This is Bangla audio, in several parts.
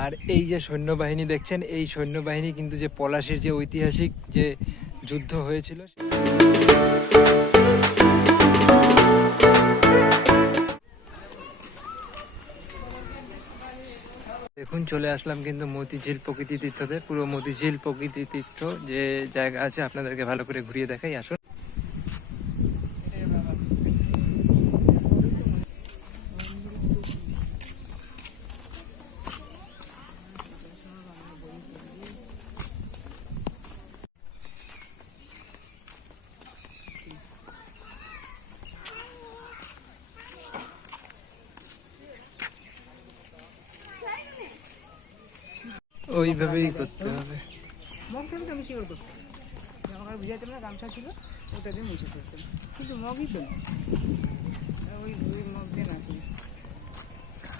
আর এই যে সৈন্যবাহিনী দেখছেন, এই সৈন্যবাহিনী কিন্তু যে পলাশির যে ঐতিহাসিক যে যুদ্ধ হয়েছিল দেখুন, চলে আসলাম কিন্তু মতিঝিল প্রকৃতি তীর্থতে। পুরো মতিঝিল প্রকৃতি তীর্থ যে জায়গা আছে, আপনাদেরকে ভালো করে ঘুরিয়ে দেখাই। আসুন। ওইভাবেই করতে হবে। মগ থাকলে আমি শিওর করতাম। জামা কাপড় ভিজাইতাম না গামছা ছিল ওটা দিয়ে মুছে ফেলতাম। কিন্তু মগই তো ওই ওই মগ দিয়ে না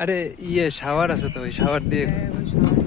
আরে ইয়ে শাওয়ার আছে তো ওই শাওয়ার দিয়ে ওই সবাই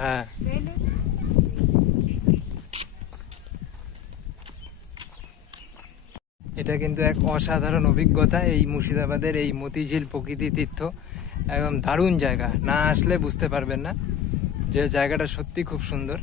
হ্যাঁ। এটা কিন্তু এক অসাধারণ অভিজ্ঞতা এই মুর্শিদাবাদের এই মতিঝিল প্রকৃতি তীর্থ। একদম দারুণ জায়গা। না আসলে বুঝতে পারবেন না। যে জায়গাটা সত্যি খুব সুন্দর।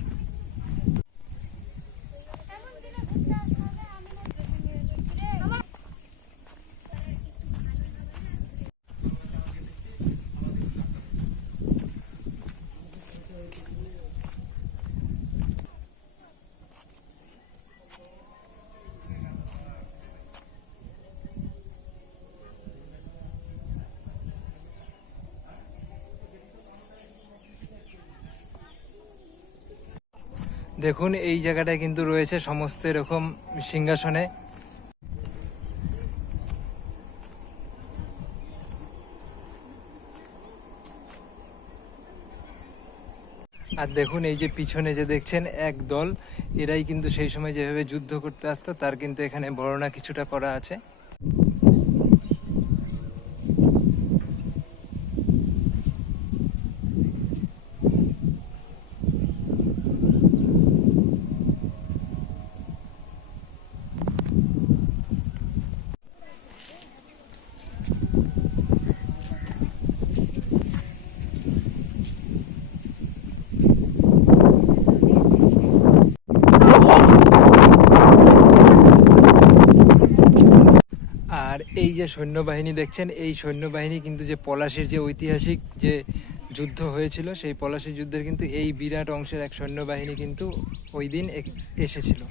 দেখুন, এই জায়গাটায় কিন্তু রয়েছে সমস্ত এরকম সিংহাসনে। আর দেখুন, এই যে পিছনে যে দেখছেন এক দল, এরাই কিন্তু সেই সময় যেভাবে যুদ্ধ করতে আসতো, তার কিন্তু এখানে বর্ণনা কিছুটা করা আছে আর এই যে সৈন্যবাহিনী দেখছেন, এই সৈন্যবাহিনী কিন্তু যে পলাশির যে ঐতিহাসিক যে যুদ্ধ হয়েছিল, সেই পলাশি যুদ্ধের কিন্তু এই বিরাট অংশের এক সৈন্যবাহিনী কিন্তু ওই দিন এসেছিল।